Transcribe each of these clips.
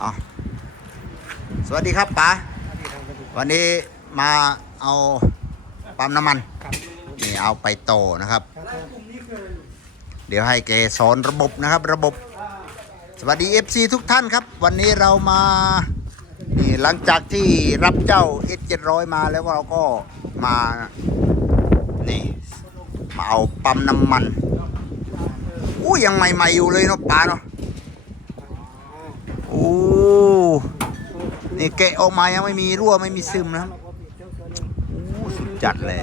เอาสวัสดีครับป๋าวันนี้มาเอาปั๊มน้ำมันนี่เอาไปโตนะครับ เดี๋ยวให้แกสอนระบบนะครับ ระบบ สวัสดี FC ทุกท่านครับ วันนี้เรามานี่หลังจากที่รับเจ้า S700 มาแล้วก็เราก็มานี่มาเอาปั๊มน้ำมันอู้ยังใหม่ๆอยู่เลยเนาะป๋าเนาะโอ้นี่แกะออกมายังไม่มีรั่วไม่มีซึมนะครับโอ้สุดจัดเลย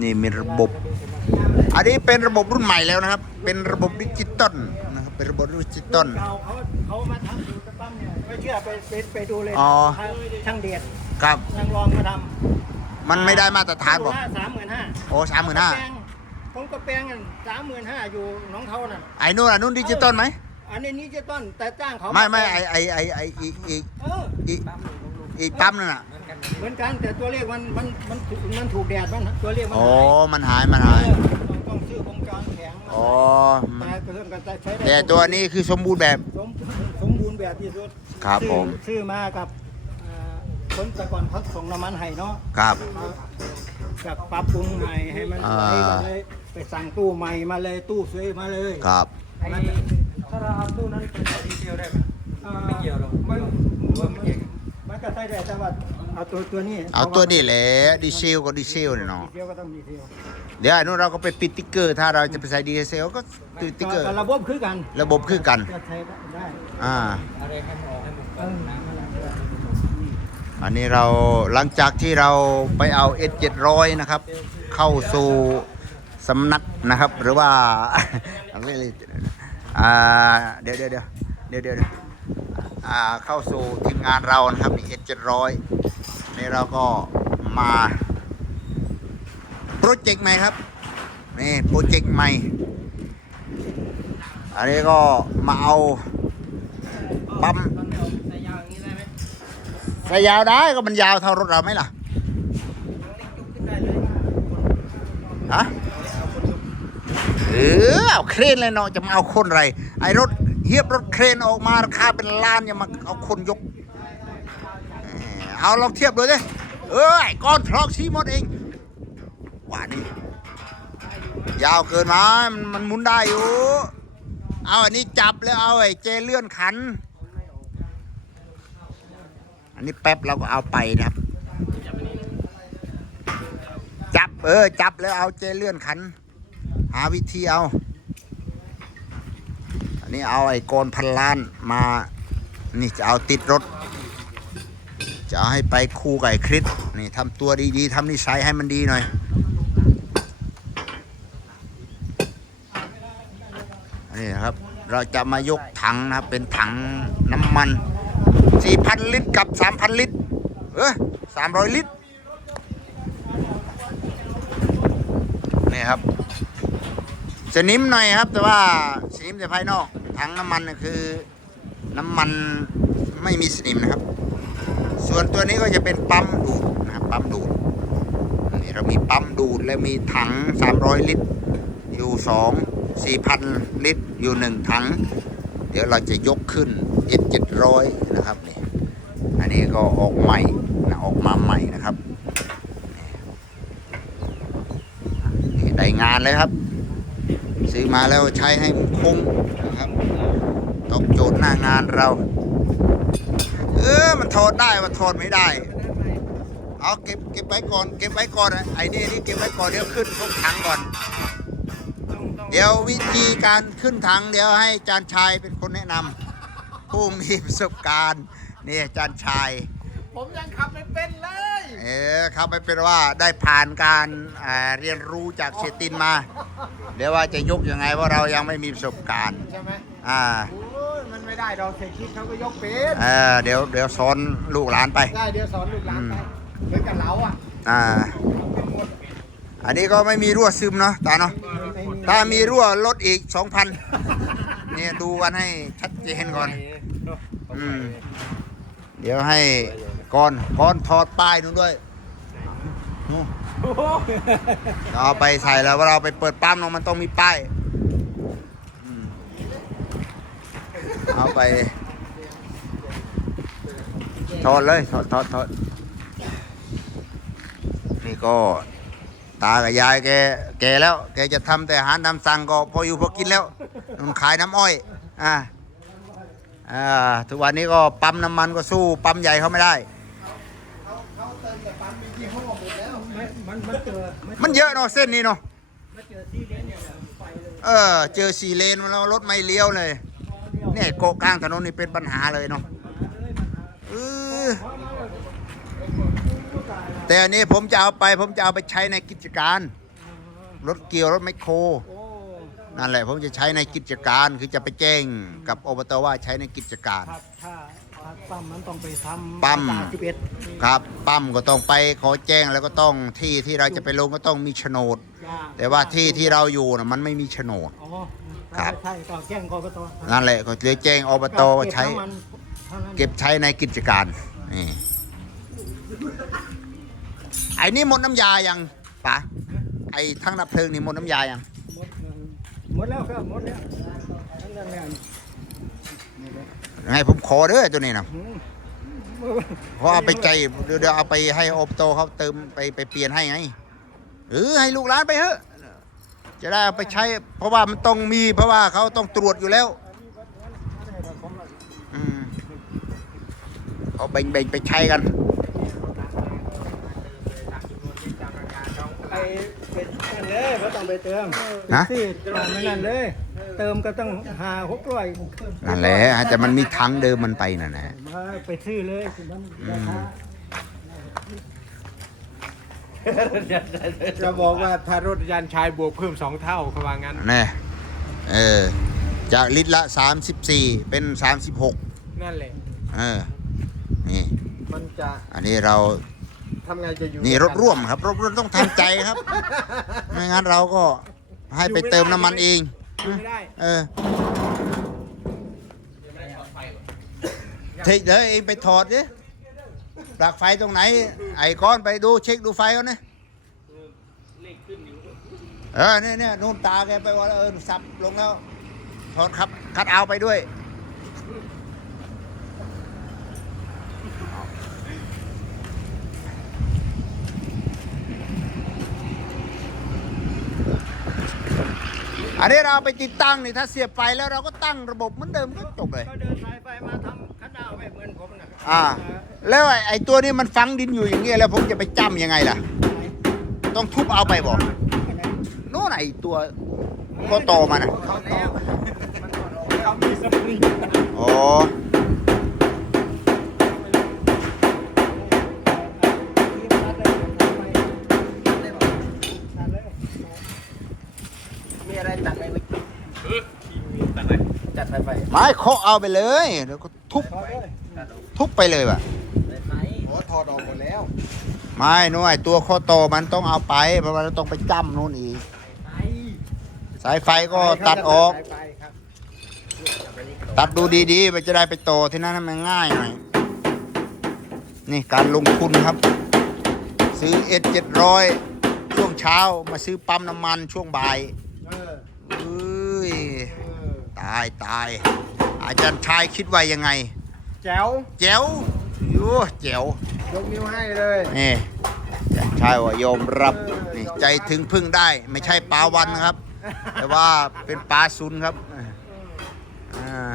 นี่มีระบบ อันนี้เป็นระบบรุ่นใหม่แล้วนะครับ เป็นระบบดิจิตอลนะครับเป็นระบบดิจิตอลเขาเขาเขามาทำสูตรปั๊มเนี่ยไม่เชื่อไปไปไปดูเลยอ๋อช่างเดียดครับช่างรองมาทมันไม่ได้มาตรำฐานบอกสามหมื่นห้าโอ้สามหมื่นห้าผมก็แปลงสามหมื่นห้าอยู่หน้องเท่านั่นไอ้นู่นอันนู้นดิจิตอลไหม อันนี้นี่จะต้นแต่จ้างเขาไม่ไม่าแปลไองไอไอไออีกอีกเอออีกอีกปั๊มนั่นน่ะเหมือนกันแต่ตัวเลขมันมันมันถูกมันถูกแดดมันตัวเลขมันโอ้หายมันหายมันเอหายอต้องต้องซื้อวงจรแข็งมาอ๋อแต่เครื่องก็ใช้ได้แต่ตัวนี้คือสมบูรณ์แบบสมสมบูรณ์แบบที่สุดครับซื้อผมซื้อมากับอ่าคนแต่ก่อนเขาส่งน้ำมันให้เนาะครับกับปรับปรุงใหม่ให้มันอ่าไปก็เลยไปสั่งตู้ใหม่มาเลยตู้สวยมาเลยครับไอ้ ถ้าเราเอาตู้นั้นเป็นดีเซลได้ไหมอ่าไม่เกี่ยวหรอกมันหรือว่ามันเกี่ยวมันก็ใช้ได้แต่ว่าเอาตัวตัวนี้เอาตัวนี้แหละดีเซลก็ดีเซลเนี่ยเนาะดีเซลก็ต้องดีเซลเดี๋ยวไอ้นู้นเราก็ไปปิดติ๊กเกอร์ถ้าเราจะไปใส่ดีเซลก็ติดติ๊กเกอร์แต่ระบบคือกัน ระบบคือกันจะใช้ได้อ่าอะไรให้มันออกให้หมดเอก่อนอนะอันนี้เราหลังจากที่เราไปเอา S700 นะครับ เข้าสู่สำนักนะครับ หรือว่า อ่าเดี๋ยวเดี๋ยวเดี๋ยวเดี๋ยวเดี๋ยวเดี๋ยวอ่าเข้าสู่ทีมงานเรานะครับนี่ S700 นี่เราก็มาโปรเจกต์ใหม่ครับนี่โปรเจกต์ใหม่ อันนี้ก็มาเอาปั๊มใส่ยาวอย่างนี้ได้ไหมใส่ยาวได้ก็มันยาวเท่ารถเราไหมล่ะ จุกขึ้นได้เลย ฮะเออเอาเครนเลยเนาะจะมาเอาคนอะไรไอ้รถเฮียบรถเครนออกมาราคาเป็นล้านอย่ามาเอาคนยก เอาลองเทียบดูสิเอ้ยก้อนทรอกชี้หมดเองว่านี่ยาวเกินมามันมันหมุนได้อยู่ เอาอันนี้จับแล้วเอาไอ้เจเลื่อนขัน อันนี้แป๊บเราก็เอาไปนะครับ จับเออจับแล้วเอาเจเลื่อนขัน หาวิธีเอา อันนี้เอาไอ้กนพันล้านมา นี่จะเอาติดรถ จะเอาให้ไปคู่กับไอ้คริสนี่ทำตัวดีๆทำนิสัยให้มันดีหน่อย นี่ครับ เราจะมายกถังนะครับ เป็นถังน้ำมัน 4,000 ลิตรกับ 3,000 ลิตร เออ300 ลิตร นี่ครับ สนิมหน่อยครับ แต่ว่าสนิมแต่ภายนอกถังน้ำมันคือ น้ำมันไม่มีสนิมนะครับ ส่วนตัวนี้ก็จะเป็นปั๊มดูดนะครับปั๊มดูดนี่เรามีปั๊มดูดและมีถัง 300 ลิตร อยู่ 2 4,000 ลิตร อยู่หนึ่งถัง เดี๋ยวเราจะยกขึ้น S 700นะครับนี่อันนี้ก็ออกใหม่นะออกมาใหม่นะครับนี่ได้งานเลยครับ ซื้อมาแล้วใช้ให้มันคุ้มนะครับตอบโจทย์หน้างานเรา เออมันถอดได้มันถอดไม่ได้ เอาเก็บเก็บไว้ก่อนเก็บไว้ก่อนไอ้นี่นี่เก็บไว้ก่อนเดี๋ยวขึ้นทุกถังก่อน เดี๋ยววิธีการขึ้นถังเดี๋ยวให้จานชายเป็นคนแนะนำผู้มีประสบการณ์นี่จานชาย ผมยังขับไม่เป็นเลย เออครับไม่เป็นว่าได้ผ่านการอ่าเรียนรู้จากเชยตินมา เดี๋ยวว่าจะยกยังไงว่าเรายังไม่มีประสบการณ์ใช่ไหมอ่าโอ้ยมันไม่ได้ดอกเศรษฐกิจเขาก็ยกเป็นเออเดี๋ยวเดี๋ยวสอนลูกหลานไป ได้เดี๋ยวสอนลูกหลานไปเหมือนกับเราอะอ่าอันนี้ก็ไม่มีรั่วซึมเนาะตาเนาะถ้ามีรั่วลดอีกสองพันเนี่ยดูกันให้ชัดเจนก่อนอืม เดี๋ยวให้ก่อนก่อนถอดป้ายนู่นด้วยนู่นโอ้โหเอาไปใส่แล้วว่าเราไปเปิดปั๊มเนาะมันต้องมีป้ายอืมเอาไปถอดเลยถอดถอดถอดนี่ก็ตากับยายแกแกแล้ว แกจะทำแต่อาหารตามสั่งก็พออยู่พอกินแล้วมันขายน้ำอ้อย อ่า อ่าทุกวันนี้ก็ปั๊มน้ำมันก็สู้ปั๊มใหญ่เขาไม่ได้ไม่มันมันเจอมันมันเยอะเนาะเส้นนี้เนาะมันเจอที่เลนเนี่ยไปเลยเออ เจอสี่เลนแล้วรถไม่เลี้ยวเลยเนี่ยโกะกลางถนนนี่เป็นปัญหาเลยเนาะเออแต่อันนี้ผมจะเอาไปผมจะเอาไปใช้ในกิจการ รถเกี่ยวรถไมคโครโอ้ นั่นแหละผมจะใช้ในกิจการคือจะไปแจ้งกับอบตว่าใช้ในกิจการถ้าถ้าถ้าปั๊มมันต้องไปทำปั๊ม สิบเอ็ดครับปั๊มก็ต้องไปขอแจ้งแล้วก็ต้องที่ที่เราจะไปลงก็ต้องมีโฉนด แต่ว่าที่ที่เราอยู่นะมันไม่มีโฉนด อ๋อครับ ใช่ก็แจ้งกกตนั่นแหละก็เลยแจ้งอบตว่าใช้เก็บน้ำมันเท่านั้นเก็บใช้ในกิจการนี่ไอ้นี่หมดน้ำยายังปะไอ้ทั้งดับเพลิงนี่หมดน้ำยายังหมดเงิน หมดแล้วครับหมดแล้วทั้งนั้นแหละนี่แหละไงผมขอเด้อตัวนี้นะอืมเพราะเอาไปใจเดี๋ยวเดี๋ยวเอาไปให้อบตเขาเติมไปไปเปลี่ยนให้ไงเออให้ลูกหลานไปเถอะจะได้เอาไปใช้ เพราะว่ามันต้องมี เพราะว่าเขาต้องตรวจอยู่แล้วอืมเอาแบ่งๆไปใช้กัน เป็นนั่นเลยเขาต้องไปเติมนะที่ตลาดไม่นั่นเลย เติมก็ต้องหาหกร้อยนั่นแหละแต่มันมีทั้งเดิมมันไปน่ะนะมาไปซื้อเลยคือมันราคาจะบอกว่าถ้ารถยานชายบวกเพิ่มสองเท่าเขาว่างั้นแน่เออ จากลิตรละ34เป็น36นั่นแหละเออนี่มันจะอันนี้เรา ทำไงจะอยู่นี่รถร่วมครับ รถร่วมต้องทำใจครับ ไม่งั้นเราก็ให้ไปเติมน้ำมันเองอยู่ไม่ได้เออเทคเดี๋ยวเองไปถอดดิปลักไฟตรงไหน ไอ้ก้อนไปดูเช็คดูไฟก่อนนะเออเนี่ยเนี่ยนู่นตาแกไปว่าเออสับลงแล้วถอดครับคัดเอาไปด้วย อันนี้เราไปติดตั้งนี่ถ้าเสียบไฟแล้วเราก็ตั้งระบบเหมือนเดิมก็จบเลยก็เดินสายไปมาทำคันดาวไปเหมือนผมนะอ่า แล้วไอ้ไอ้ตัวนี้มันฝังดินอยู่อย่างเงี้ยแล้วผมจะไปจ้ำยังไงล่ะ ต้องทุบเอาไปบอกโน่นไอ้ตัวก็โตมันอะเขาแล้วเขามีสปริง อ๋อ มีอะไรตัดไปจัด ไปไปไม้เคาะเอาไปเลยแล้วก็ทุบทุบไปเลยว่ะโอ้ถอดออกหมดแล้ว ไม่นู่นไอ้ตัวโคโตมันต้องเอาไปเพราะว่าเราต้องไปจ้ำนู่นอีก สายไฟก็ตัดออกไปครับตัดดูดีๆมันจะได้ไปโตที่นั่นให้มันง่ายหน่อย นี่การลงทุนครับ ซื้อเอเจ็ดร้อยช่วงเช้ามาซื้อปั๊มน้ำมันช่วงบ่ายเออเอ้ยเออตายตาย อาจารย์ชายคิดว่ายังไง แจ๋วแจ๋วยูแจ๋วยกนิ้วให้เลย นี่อาจารย์ชายว่ายอมรับนี่ใจถึงพึ่งได้ ไม่ใช่ปลาวันครับ แต่ว่าเป็นปลาซุนครับอ่า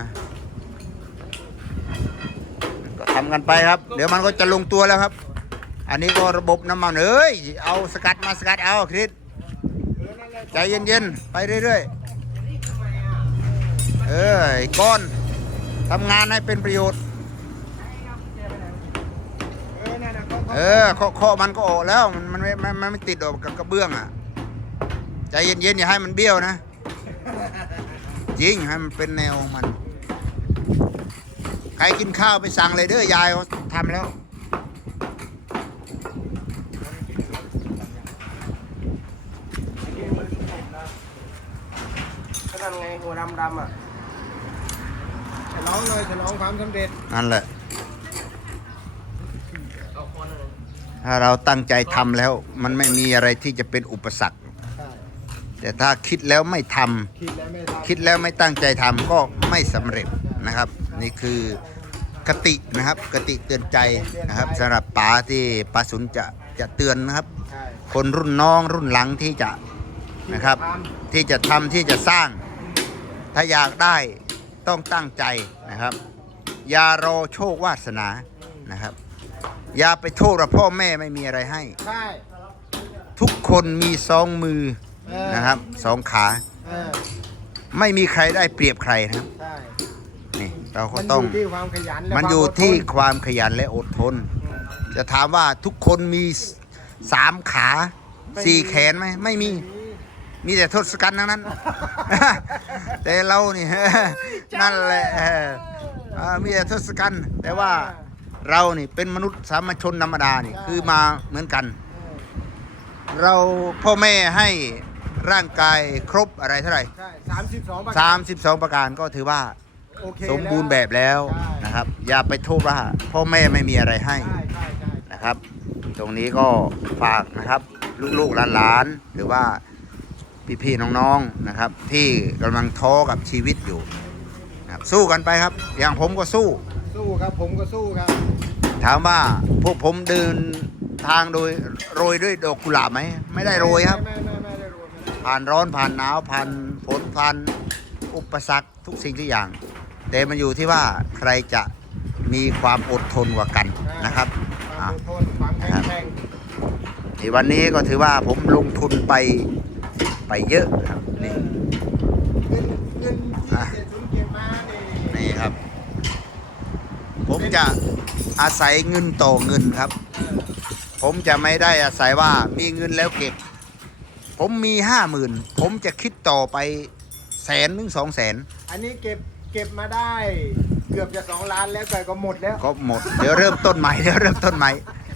ก็ทำกันไปครับ เดี๋ยวมันก็จะลงตัวแล้วครับ อันนี้ก็ระบบน้ำมันเอ้ย เอาสกัดมาสกัดเอาคริสใจเย็นๆ ไปเรื่อยๆ เออไอ้ก้อนทำงานให้เป็นประโยชน์เออเขาเออเคาะเคาะมันก็ออกแล้ว มันมันไม่มันมันไม่ติดออกกับกระเบื้องอะ ใจเย็นๆอย่าให้มันเบี้ยวนะ จริงให้มันเป็นแนวของมัน ใครกินข้าวไปสั่งเลยเด้อยายเขาทำแล้วเขาทำไงหัวดำดำๆอะ ลองเลยฉลองความสำเร็จนั่นแหละ ถ้าเราตั้งใจทำแล้ว มันไม่มีอะไรที่จะเป็นอุปสรรค ใช่แต่ถ้าคิดแล้วไม่ทำคิดแล้วไม่ทำคิดแล้วไม่ตั้งใจทำก็ไม่สำเร็จนะครับ นี่คือคตินะครับคติเตือนใจนะครับสำหรับป๋าที่ป๋าสุนจะจะเตือนนะครับ ใช่คนรุ่นน้องรุ่นหลังที่จะนะครับ ที่จะทำที่จะสร้าง ถ้าอยากได้ ต้องตั้งใจนะครับ อย่ารอโชควาสนานะครับ อย่าไปโทษว่าพ่อแม่ไม่มีอะไรให้ ใช่ทุกคนมีสองมือเออนะครับสองขา เออไม่มีใครได้เปรียบใครนะครับใช่นี่เราก็มันอต้อง ยู่ที่ความขยันและมันควาอยู่ดทที่ความขยันและอดทนอืมจะถามว่าทุกคนมีสามขาไม่มีสี่แขนไหมไม่มี มีแต่ทศกัณฐ์ทั้งนั้น แต่เรานี่ นั่นแหละเออเออมีแต่ทศกัณฐ์แต่ว่าเรานี่เป็นมนุษย์สามัญชนธรรมดานี่คือมาเหมือนกัน เราพ่อแม่ให้ร่างกายครบอะไรเท่าไหร่ใช่สามสิบสองสามสิบสองประการก็ถือว่าโอเคสมบูรณ์แบบแล้วใช่นะครับ อย่าไปโทษว่าพ่อแม่ไม่มีอะไรให้ใช่ใช่ใช่นะครับ ตรงนี้ก็ฝากนะครับ ลูกๆหลานๆหรือว่าพี่ๆน้องๆนะครับ ที่กำลังท้อกับชีวิตอยู่ นะครับสู้กันไปครับ อย่างผมก็สู้ สู้ครับผมก็สู้ครับ ถามว่าพวกผมเดินทางโดยโรยด้วยดอกกุหลาบไหมไม่ได้โรยครับ ไม่ไม่ไม่ได้โรยไม่ได้ผ่านร้อนผ่านหนาวผ่านฝนผ่านอุปสรรคทุกสิ่งทุกอย่าง แต่มันอยู่ที่ว่าใครจะมีความอดทนกว่ากันนะครับควาอะมอดทนความแข็งแกร่งที่วันนี้ก็ถือว่าผมลงทุนไปไปเยอะครับนี่ เงินเงินที่ อะ เสียทุนเก็บมาเนี่ยนี่ครับ ผมจะอาศัยเงินต่อเงินครับ ผมจะไม่ได้อาศัยว่ามีเงินแล้วเก็บ ผมมีห้าหมื่นผมจะคิดต่อไปแสนถึงสองแสนอันนี้เก็บเก็บมาได้เกือบจะสองล้านแล้วแต่ก็หมดแล้ว ก็หมดเดี๋ยวเริ่มต้นใหม่เดี๋ยวเริ่มต้นใหม่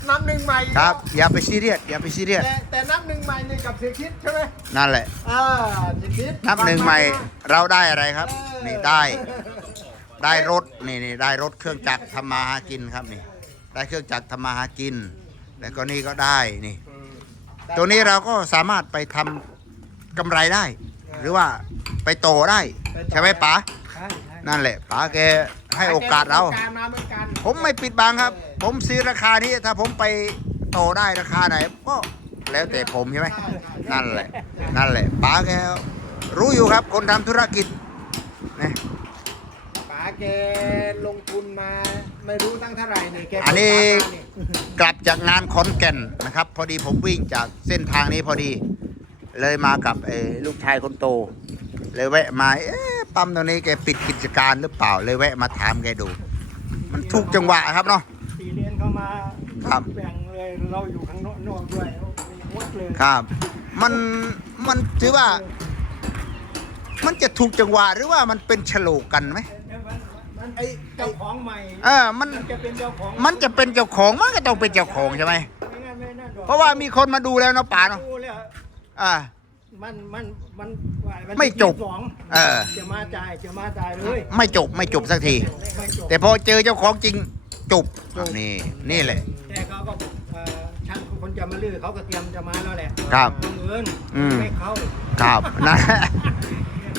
นับหนึ่งใหม่ครับ อย่าไปซีเรียสอย่าไปซีเรียสแต่แต่นับหนึ่งใหม่เนี่ยกับเสียคิดใช่ไหมนั่นแหละอ่าเสียคิดนับหนึ่งใหม่เราได้อะไรครับเออนี่ได้ ได้รถนี่นี่ได้รถเครื่องจักรทำมาหากินครับนี่ได้เครื่องจักรทำมาหากิน แล้วก็นี่ก็ได้นี่อืมตัวนี้เราก็สามารถไปทำกำไรได้ หรือว่าไปโตได้ ใช่ไหมป๋าใช่ใช่นั่นแหละป๋าแกให้โอกาสเรา ให้โอกาสมาเหมือนกันผมไม่ปิดบังครับ ผมซื้อราคานี้ถ้าผมไปโตได้ราคาไหนก็แล้วแต่ผมใช่ไหมนั่นแหละ นั่นแหละป๋าแกรู้อยู่ครับคนทำธุรกิจนี่ป๋า แกลงทุนมาไม่รู้ตั้งเท่าไหร่นี่แกอันนี้เปิดร้านี่กลับจากงานขอนแก่นนะครับ พอดีผมวิ่งจากเส้นทางนี้พอดี เลยมากับเออลูกชายคนโต เลยแวะมาเอ๊ะปั๊มตรงนี้แกปิดกิจการหรือเปล่าเลยแวะมาถามแกดู มันถูกจังหวะครับเนาะสี่เรียนเข้ามาครับแบ่งเลยเราอยู่ข้างนอกนอกด้วยหมดเลยครับ มันมันถือว่า มันจะถูกจังหวะหรือว่ามันเป็นฉลกกันไหมมันไอ้เจ้าของใหม่เออมันมันจะเป็นเจ้าของมันจะเป็นเจ้าของมันก็ต้องเป็นเจ้าของใช่ไหมไม่งั้นไม่น่าดอกเพราะว่ามีคนมาดูแล้วเนาะป่าเนาะดูแล้วอ่า มันมันมันวันที่ไม่จบสองเออ จะมาจ่ายจะมาจ่ายเลยไม่จบไม่จบสักที ไม่จบแต่พอเจอเจ้าของจริงจบนี่นี่แหละ แต่เขาก็เอ่อช่างคนจะมาลื้อเขาก็เตรียมจะมาแล้วแหละครับบังเอิญอืมไม่เข้าครับนะ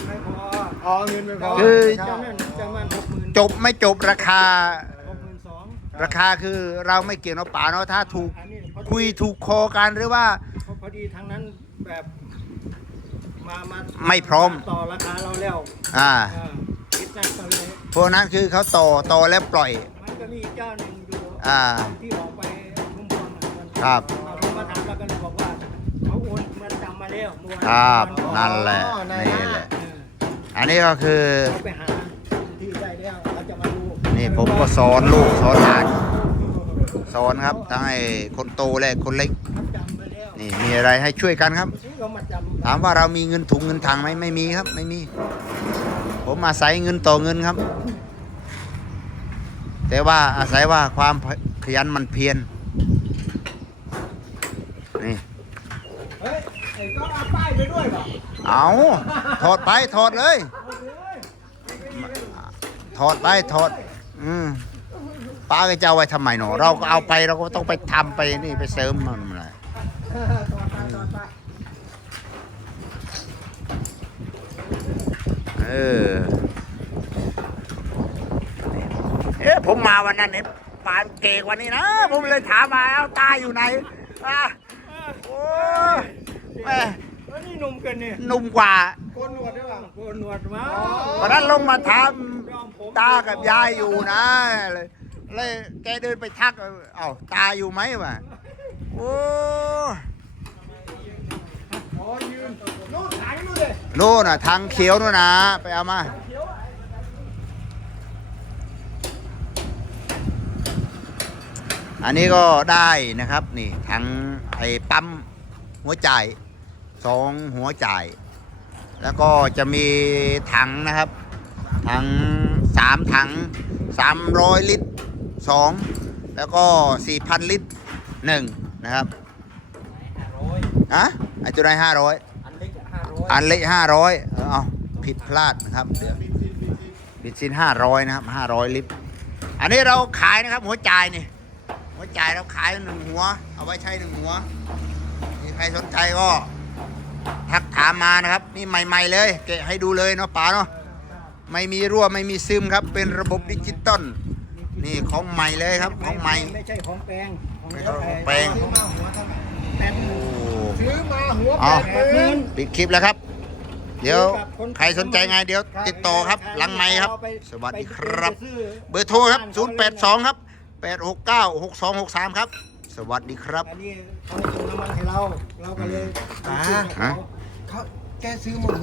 ไม่พออ๋อเงินไม่พอคือ เจ้านั่นเจ้ามันหกหมื่น จบไม่จบราคาหกหมื่นสองราคาคือเราไม่เกี่ยวเนาะป่าเนาะถ้าถูกอันนี้พอดีคุยถูกคอกันหรือว่า พอดีทางนั้นแบบมามาไม่พร้อม ต่อราคาเราแล้วอ่าเออคิดนั่นก็เลยพวกนั้นคือเขาต่อต่อแล้วปล่อย มันก็มีเจ้าหนึ่งอยู่อ่าที่ออกไปทุ่มพวงอะมันครับเราโทรมาถามแล้วก็เลยบอกว่าเขาโอนมันจำมาแล้วเมื่อวานครับวันก่อนั่นแหละอ๋อในนี่หน้าแหละ เอออันนี้ก็คือ เขาไปหา นี่ผมก็สอนลูกสอนหลานสอนครับทั้งไอ้คนโตและคนเล็กนี่มีอะไรให้ช่วยกันครับ ถามว่าเรามีเงินถุงเงินถังไหมไม่มีครับ ไม่มี ผมอาศัยเงินต่อเงินครับ แต่ว่าอาศัยว่าความขยันมันเพียรนี่เฮ้ยไอ้ก็เอาป้ายไปด้วยเหรอเอาถอดไปถอดเลย ถอดไปถอด อืมป้าก็จะเอาไว้ทำไมหนอเราก็เอาไปเราก็ต้องไปทำไปนี่ไปเสริมมันอะไรต่อไปต่อไปเออผมมาวันนั้นเนี่ยปานเกกวันนี้นะ ผมเลยถามมาเอาตาอยู่ไหนอะโอ้ยแม่เอ้ยนี่หนุ่มเกันนี่หนุ่มกว่าโกนหนวดด้วยป่ะโกนหนวดมาวันนั้นลงมาถาม ตากับยายอยู่นะเลยเลยแกเดินไปทัก เอ้าตาอยู่ไหมวะโอ้อ๋อยืนโน่นถ่ายกันดูเลยโน่นน่ะทางเขียวนู่นนะไปเอามาอันนี้ก็ได้นะครับนี่ทั้งไอ้ปั๊มหัวจ่ายสองหัวจ่าย แล้วก็จะมีถังนะครับถัง สามถังสามร้อยลิตรสองแล้วก็สี่พันลิตรหนึ่งนะครับร้อยอะไอจุดไหนห้าร้อยอันเล็กห้าร้อยอันเละห้าร้อยเอาผิดพลาดนะครับบิดซินห้าร้อยนะครับห้าร้อยลิตร อันนี้เราขายนะครับ หัวจ่ายนี่หัวจ่ายเราขายหนึ่งหัว เอาไว้ใช้หนึ่งหัวมีใครสนใจก็ทักถามมานะครับ นี่ใหม่ ๆ เลย เกะให้ดูเลยเนาะป๋าเนาะ ไม่มีรั่วไม่มีซึมครับ เป็นระบบดิจิตอลนี่ของใหม่เลยครับของใหม่ ไม่ใช่ของแปลงของไม่ใช่ของแปลง ซื้อมาหัวเท่าไหร่แปลงโอ้ซื้อมาหัวเอาแปดหมื่น ปิดคลิปแล้วครับ เดี๋ยวใครสนใจไงเดี๋ยวติดต่อครับ หลังไม้ครับ สวัสดีครับ เบอร์โทรครับ 082 ครับ 869 6263 ครับ สวัสดีครับ อันนี้เขาให้ส่งน้ำมันให้เรา เราก็เลยอ่าซื้อให้เขาเขาแกซื้อมา